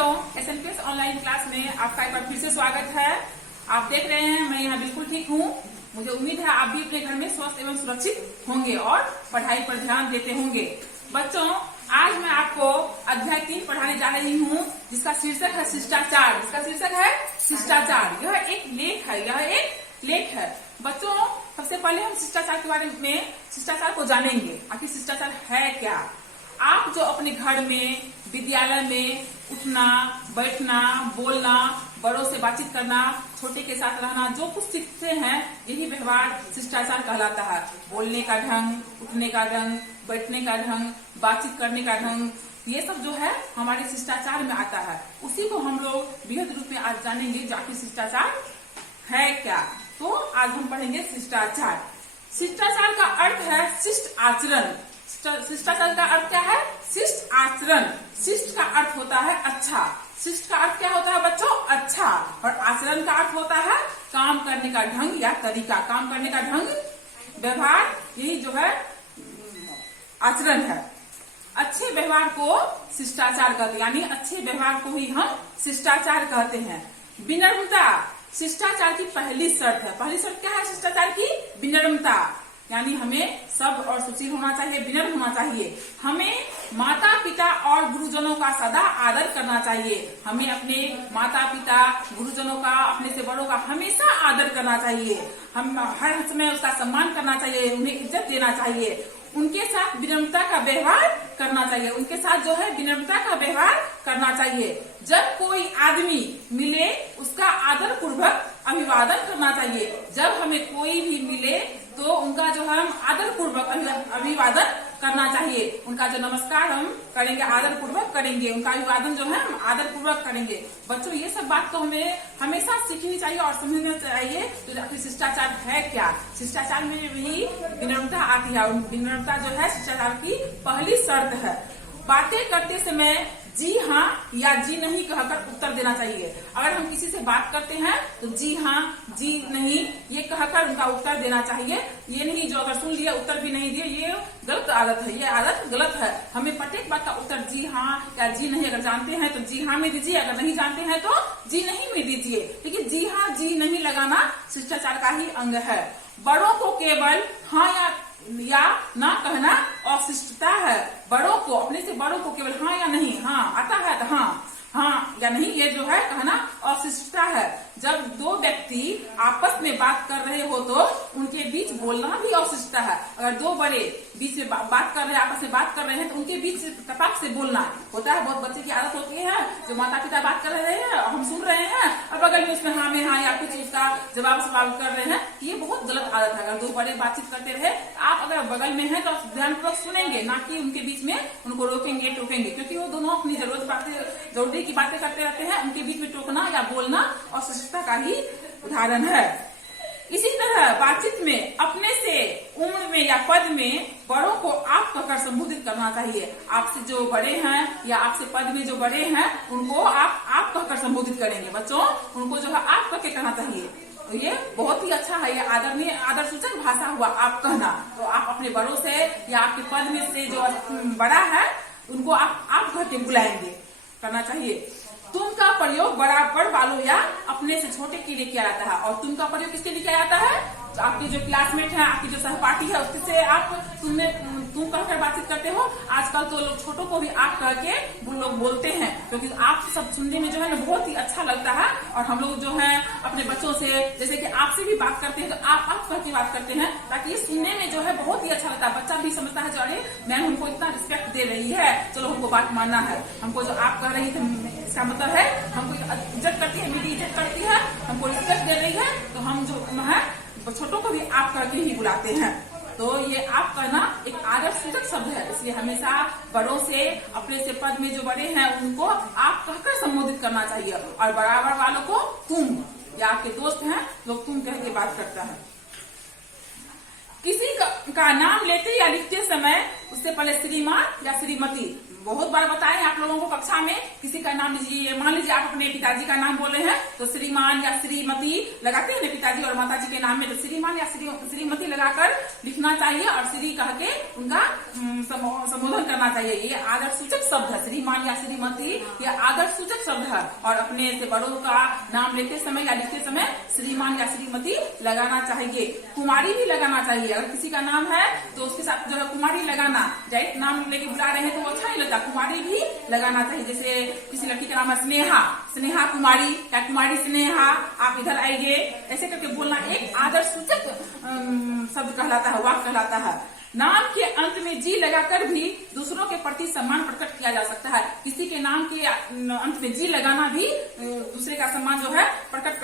बच्चों, SNPS online class में आपका एक बार फिर से स्वागत है। आप देख रहे हैं मैं यहाँ बिल्कुल ठीक हूँ। मुझे उम्मीद है आप भी अपने घर में स्वस्थ एवं सुरक्षित होंगे और पढ़ाई पर ध्यान देते होंगे। बच्चों, आज मैं आपको अध्याय 3 पढ़ाने जा रही हूँ, जिसका शीर्षक है शिष्टाचार। इसका शीर्षक है शिष्टाचार। यह एक लेख है। बच्चों, सबसे पहले हम शिष्टाचार के बारे में शिष्टाचार को जानेंगे। आखिर शिष्टाचार है क्या? आप जो अपने घर में, विद्यालय में उठना, बैठना, बोलना, बड़ों से बातचीत करना, छोटे के साथ रहना, जो कुछ सीखते हैं, यही व्यवहार शिष्टाचार कहलाता है। बोलने का ढंग, उठने का ढंग, बैठने का ढंग, बातचीत करने का ढंग, ये सब जो है हमारे शिष्टाचार में आता है। उसी को हम लोग बृहद रूप में आज जानेंगे, जो आखिर शिष्टाचार है क्या। तो आज हम पढ़ेंगे शिष्टाचार। शिष्टाचार का अर्थ है शिष्ट आचरण। शिष्टाचार का अर्थ क्या है? शिष्ट आचरण। शिष्ट का अर्थ होता है अच्छा। शिष्ट का अर्थ क्या होता है बच्चों? अच्छा। और आचरण का अर्थ होता है काम करने का ढंग या तरीका। काम करने का ढंग, व्यवहार, यही जो है आचरण है। अच्छे व्यवहार को शिष्टाचार कहते हैं, यानी अच्छे व्यवहार को ही हम शिष्टाचार कहते हैं। विनम्रता शिष्टाचार की पहली शर्त है। पहली शर्त क्या है शिष्टाचार की? विनम्रता, यानी हमें सब और सुशील होना चाहिए, विनम्र होना चाहिए। हमें माता पिता और गुरुजनों का सदा आदर करना चाहिए। हमें अपने माता पिता, गुरुजनों का, अपने से बड़ों का हमेशा आदर करना चाहिए। हम हर समय उसका सम्मान करना चाहिए, उन्हें इज्जत देना चाहिए। उनके साथ विनम्रता का व्यवहार करना चाहिए। उनके साथ जो है विनम्रता का व्यवहार करना चाहिए। जब कोई आदमी मिले उसका आदर पूर्वक अभिवादन करना चाहिए। जब हमें कोई भी मिले तो उनका जो है हम आदर पूर्वक अभिवादन करना चाहिए। उनका जो नमस्कार हम करेंगे आदर पूर्वक करेंगे, उनका अभिवादन जो है हम आदर पूर्वक करेंगे। बच्चों, ये सब बात तो हमें हमेशा सीखनी चाहिए और समझना चाहिए। तो शिष्टाचार है क्या? शिष्टाचार में भी विनम्रता आती है। विनम्रता जो है शिष्टाचार की पहली शर्त है। बातें करते समय जी हाँ या जी नहीं कहकर उत्तर देना चाहिए। अगर हम किसी से बात करते हैं तो जी हाँ, जी नहीं ये कहकर उनका उत्तर देना चाहिए। ये नहीं जो अगर सुन लिया उत्तर भी नहीं दिए, ये गलत आदत है। ये आदत गलत है। हमें प्रत्येक बात का उत्तर जी हाँ या जी नहीं, अगर जानते हैं तो जी हाँ में दीजिए, अगर नहीं जानते हैं तो जी नहीं में दीजिए। लेकिन जी हाँ जी नहीं लगाना शिष्टाचार का ही अंग है। बड़ों को केवल हाँ या ना कहना अशिष्टता है। बड़ों को, अपने से बड़ों को केवल हाँ या नहीं, हाँ आता है तो हाँ या नहीं, ये जो है कहना अशिष्टता है। जब दो व्यक्ति आपस में बात कर रहे हो तो उनके बीच बोलना भी अशिष्टता है। अगर दो बड़े बीच में बात कर रहे हैं, आपस में बात कर रहे हैं, तो उनके बीच टपक से बोलना होता है। बहुत बच्चे की आदत होती है, जो माता पिता बात कर रहे हैं, हम सुन रहे हैं और बगल में उसमें हाँ में हाँ या कुछ उसका जवाब सवाल कर रहे हैं। ये बहुत गलत आदत है। अगर दो बड़े बातचीत करते रहे, आप अगर बगल में हैं तो ध्यानपूर्वक सुनेंगे, ना कि उनके बीच में उनको रोकेंगे टोकेंगे, क्योंकि वो दोनों अपनी जरूरी की बातें करते रहते हैं। उनके बीच में टोकना या बोलना और शिष्टता का ही उदाहरण है। इसी तरह बातचीत में अपने से उम्र में या पद में बड़ों को आप कहकर संबोधित करना चाहिए। आपसे जो बड़े हैं या आपसे पद में जो बड़े हैं, उनको आप कहकर संबोधित करेंगे। बच्चों, उनको जो है आप कहकर कहना चाहिए। तो ये बहुत ही अच्छा है। ये आदरणीय, आदर सूचक भाषा हुआ आप कहना। तो आप अपने बड़ों से या आपके पद में से जो बड़ा है उनको आप कह के बुलाएंगे, करना चाहिए। तुम का प्रयोग बराबर वालों या अपने से छोटे के लिए किया जाता है। और तुम का प्रयोग किसके लिए किया जाता है? तो आपके जो क्लासमेट है, आपकी जो सहपाठी है, उससे आप तुम कहकर बातचीत करते हो। आजकल तो लोग छोटों को भी आप कह के वो लोग बोलते हैं, क्योंकि आप सब सुनने में जो है ना बहुत ही अच्छा लगता है। और हम लोग जो है अपने बच्चों से, जैसे कि आपसे भी बात करते हैं, तो आप कह के बात करते हैं, ताकि ये सुनने में जो है बहुत ही अच्छा लगता है। बच्चा भी समझता है, अरे मैम हमको इतना रिस्पेक्ट दे रही है, चलो हमको बात मानना है। हमको जो आप कह रही थी, इसका मतलब है हमको इज्जत करती है, मेरी इज्जत करती है, हमको रिस्पेक्ट दे रही है, तो हम जो है छोटों को भी आप करके ही बुलाते हैं। तो ये आप कहना एक आदर सूचक शब्द है। इसलिए हमेशा बड़ों से, अपने से पद में जो बड़े हैं उनको आप कहकर संबोधित करना चाहिए। और बराबर वालों को तुम, या आपके दोस्त हैं लोग तुम कह के बात करता है। किसी का नाम लेते या लिखते समय उससे पहले श्रीमान या श्रीमती। बहुत बार बताएं आप लोगों को कक्षा में, किसी का नाम लीजिए, मान लीजिए आप अपने पिताजी का नाम बोले हैं तो श्रीमान या श्रीमती लगाते हैं ना पिताजी और माताजी के नाम में, तो श्रीमान या श्रीमती लगाकर लिखना चाहिए और श्री कह के उनका संबोधन करना चाहिए। ये आदर सूचक शब्द है, श्रीमान या श्रीमती ये आदर सूचक शब्द है। और अपने से बड़ों का नाम लेते समय या लिखते समय श्रीमान या श्रीमती लगाना चाहिए। कुमारी भी लगाना चाहिए, अगर किसी का नाम है तो उसके साथ जो है कुमारी लगाना, डायरेक्ट नाम लेके बुला रहे हैं तो वो अच्छा नहीं लगता, कुमारी भी लगाना चाहिए। जैसे किसी लड़की का नाम है स्नेहा, स्नेहा कुमारी या कुमारी स्नेहा, आप इधर आइए, ऐसे करके बोलना एक आदर सूचक शब्द कहलाता है, वाक्य कहलाता है। नाम के अंत में जी लगाकर भी दूसरों के प्रति सम्मान प्रकट किया जा सकता है। किसी के नाम के अंत में जी लगाना भी दूसरे का सम्मान जो है प्रकट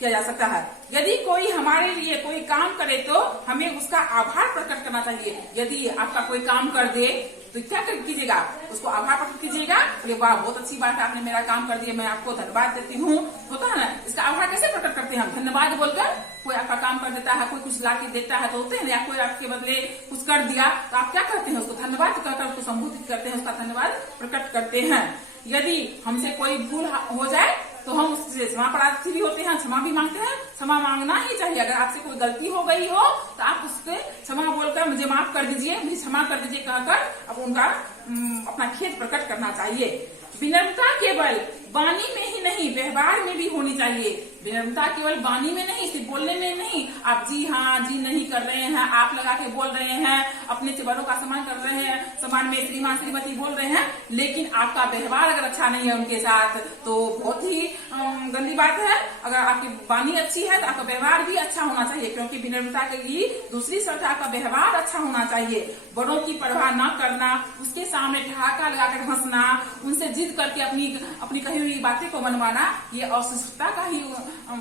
किया जा सकता है। यदि कोई हमारे लिए कोई काम करे तो हमें उसका आभार प्रकट करना चाहिए। यदि आपका कोई काम कर दे तो क्या कीजिएगा, उसको आभार प्रकट कीजिएगा, बोले वाह बहुत अच्छी बात है, आपने मेरा काम कर दिया, मैं आपको धन्यवाद देती हूँ। होता है ना, इसका आभार कैसे प्रकट करते हैं हम, धन्यवाद बोलकर। कोई आपका काम कर देता है, कोई कुछ ला के देता है तो होते हैं, या कोई आपके बदले कुछ कर दिया तो आप क्या करते हैं, उसको धन्यवाद कहकर उसको संबोधित करते हैं, उसका धन्यवाद प्रकट करते हैं। यदि हमसे कोई भूल हो जाए तो हम उससे क्षमा प्रार्थी भी होते हैं, क्षमा भी मांगते हैं, क्षमा मांगना ही चाहिए। अगर आपसे कोई गलती हो गई हो तो आप उससे क्षमा बोलकर मुझे माफ कर दीजिए, मुझे क्षमा कर दीजिए कहकर अब उनका अपना खेद प्रकट करना चाहिए। विनम्रता केवल वाणी में ही नहीं व्यवहार में भी होनी चाहिए। विनम्रता केवल वाणी में नहीं, सिर्फ बोलने में नहीं, आप जी हाँ जी नहीं कर रहे हैं, आप लगा के बोल रहे हैं, अपने से बड़ों का सम्मान कर रहे हैं, सम्मान में श्रीमान श्रीमती बोल रहे हैं, लेकिन आपका व्यवहार अगर अच्छा नहीं है उनके साथ तो बहुत ही गंदी बात है। अगर आपकी वाणी अच्छी है तो आपका व्यवहार भी अच्छा होना चाहिए, क्योंकि विनम्रता के लिए दूसरी शर्त आपका व्यवहार अच्छा होना चाहिए। बड़ों की परवाह न करना, उसके सामने ठहाका लगाकर हंसना, उनसे जिद करके अपनी कही हुई बातें को मनवाना, ये अशिष्टता का ही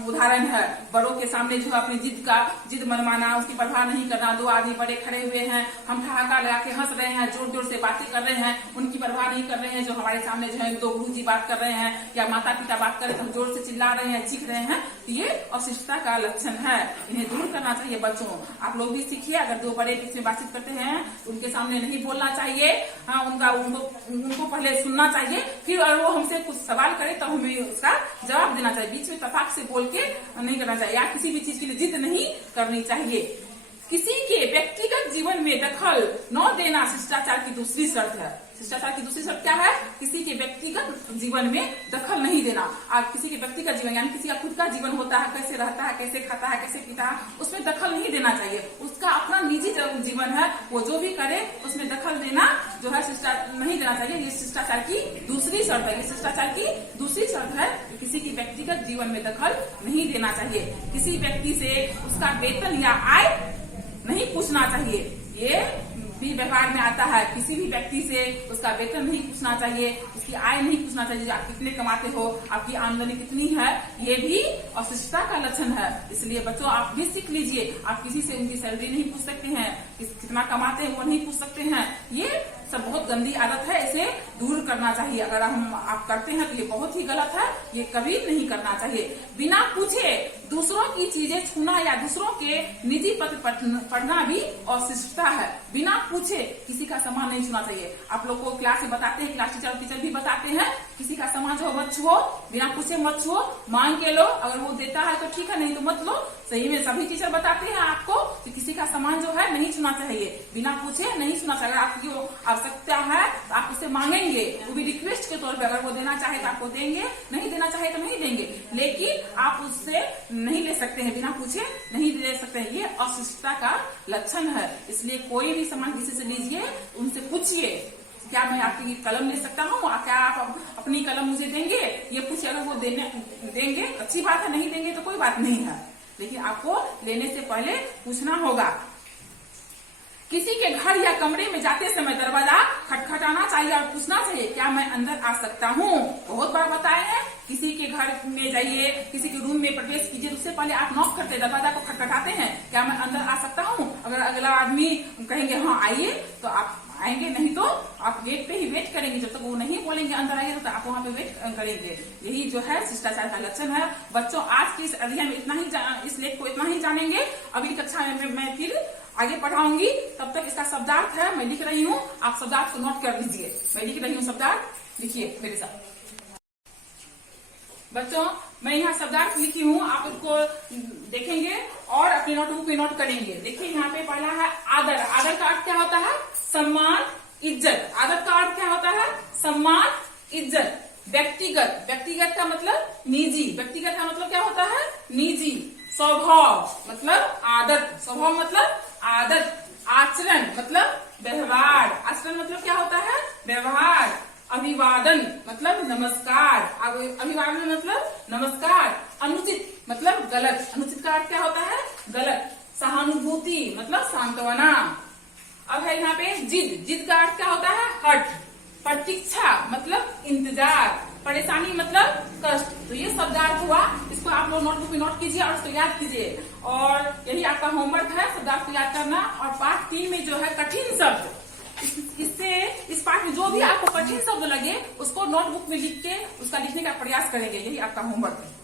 उदाहरण है। बड़ों के सामने जो अपनी जिद मनवाना, उसकी परवाह नहीं करना। दो आदमी बड़े खड़े हुए हैं, हम ठहाका लगा के हंस रहे हैं, जोर जोर से बातें कर रहे हैं, उनकी परवाह नहीं कर रहे हैं। जो हमारे सामने जो है दो गुरु जी बात कर रहे हैं या माता पिता बात कर रहे हैं तो जोर से चिल्ला रहे हैं, चीख रहे हैं, ये अशिष्टता का लक्षण है। इन्हें दूर करना चाहिए। बच्चों आप लोग भी सीखिए, अगर दो बड़े बीच में बातचीत करते हैं उनके सामने नहीं बोलना चाहिए। हाँ, उनको पहले सुनना चाहिए, फिर अगर वो हमसे कुछ सवाल करे तो हमें उसका जवाब देना चाहिए। बीच में तफाक से बोल के नहीं करना चाहिए, या किसी भी चीज के लिए जिद नहीं करनी चाहिए। किसी के व्यक्तिगत जीवन में दखल न देना शिष्टाचार की दूसरी शर्त है। शिष्टाचार की दूसरी शर्त क्या है, किसी के व्यक्तिगत जीवन में दखल नहीं देना। आप किसी के व्यक्तिगत जीवन यानी किसी का खुद का जीवन होता है, कैसे रहता है, कैसे खाता है, कैसे पीता है, उसमें दखल नहीं देना चाहिए। उसका अपना निजी जीवन है, वो जो भी करे उसमें दखल देना जो है नहीं देना चाहिए। ये शिष्टाचार की दूसरी शर्त है। ये शिष्टाचार की दूसरी शर्त है, किसी की व्यक्तिगत जीवन में दखल नहीं देना चाहिए। किसी व्यक्ति से उसका वेतन या आय नहीं पूछना चाहिए, ये भी व्यवहार में आता है। किसी भी व्यक्ति से उसका वेतन नहीं पूछना चाहिए, उसकी आय नहीं पूछना चाहिए, आप कितने कमाते हो, आपकी आमदनी कितनी है, ये भी अशिष्टता का लक्षण है। इसलिए बच्चों आप भी सीख लीजिए, आप किसी से उनकी सैलरी नहीं पूछ सकते हैं, कितना कमाते हैं वो नहीं पूछ सकते हैं। ये सब बहुत गंदी आदत है, इसे दूर करना चाहिए। अगर आप करते हैं तो ये बहुत ही गलत है, ये कभी नहीं करना चाहिए। बिना पूछे दूसरों की चीजें छूना या दूसरों के निजी पत्र पढ़ना भी अशिष्टता है। बिना पूछे किसी का सामान नहीं छूना चाहिए। आप लोग को क्लास में बताते हैं, क्लास टीचर भी बताते हैं, किसी का सामान जो मत छुओ, बिना पूछे मत छुओ, मांग के लो, अगर वो देता है तो ठीक है, नहीं तो मत लो। सही में सभी टीचर बताते हैं आपको कि किसी का सामान जो है नहीं छूना चाहिए, बिना पूछे नहीं छूना चाहिए। अगर आपकी आवश्यकता है तो आप उससे मांगेंगे, वो भी रिक्वेस्ट के तौर पे। अगर वो देना चाहे तो आपको देंगे, नहीं देना चाहे तो नहीं देंगे, लेकिन आप उससे नहीं ले सकते हैं, बिना पूछे नहीं ले सकते हैं। ये अशिष्टता का लक्षण है। इसलिए कोई भी सामान किसी से लीजिए, उनसे पूछिए क्या मैं आपकी कलम ले सकता हूँ, क्या आप अपनी कलम मुझे देंगे, ये पूछिए। अगर वो देंगे अच्छी बात है, नहीं देंगे तो कोई बात नहीं है, लेकिन आपको लेने से पहले पूछना होगा। किसी के घर या कमरे में जाते समय दरवाजा खटखटाना चाहिए और पूछना चाहिए क्या मैं अंदर आ सकता हूँ। बहुत बार बताए हैं, किसी के घर में जाइए, किसी के रूम में प्रवेश कीजिए, उससे पहले आप नॉक करते, दरवाजा को खटखटाते हैं, क्या मैं अंदर आ सकता हूँ। अगर अगला आदमी कहेंगे हाँ आइए तो आप आएंगे, नहीं तो आप गेट पे ही वेट करेंगे। जब तक वो नहीं बोलेंगे अंदर आइए तो आप वहाँ पे वेट करेंगे। यही जो है शिष्टाचार का लक्षण है। बच्चों आज की इस अध्ययन में इतना ही, इस लेख को इतना ही जानेंगे। अगली कक्षा में मैं फिर आगे पढ़ाऊंगी, तब तक इसका शब्दार्थ है मैं लिख रही हूँ, आप शब्दार्थ को नोट कर लीजिए। मैं लिख रही हूँ शब्दार्थ, लिखिए मेरे साथ। बच्चों मैं यहाँ शब्दार्थ लिखी हूँ, आप उसको देखेंगे और अपने नोटबुक में नोट करेंगे। देखिए यहाँ पे पहला है आदर। आदर का अर्थ क्या होता है? सम्मान, इज्जत। आदर का अर्थ क्या होता है? सम्मान, इज्जत। व्यक्तिगत, व्यक्तिगत का मतलब निजी। व्यक्तिगत का मतलब क्या होता है? निजी। स्वभाव मतलब आदत। स्वभाव मतलब आदत। आचरण मतलब व्यवहार। आचरण मतलब क्या होता है? व्यवहार। अभिवादन मतलब नमस्कार। अभिवादन मतलब नमस्कार। अनुचित मतलब गलत। अनुचित का अर्थ क्या होता है? गलत। सहानुभूति मतलब सांत्वना। अब है यहाँ पे जिद। जिद का अर्थ क्या होता है? हठ। प्रतीक्षा मतलब इंतजार। परेशानी मतलब कष्ट। तो ये शब्दार्थ हुआ, इसको आप लोग नोटबुक में नोट कीजिए और उसको याद कीजिए। और यही आपका होमवर्क है, शब्दार्थ को याद करना। और पाठ 3 में जो है कठिन शब्द, इससे इस पाठ में जो भी आपको कठिन शब्द लगे उसको नोटबुक में लिख के उसका लिखने का प्रयास करेंगे। यही आपका होमवर्क है।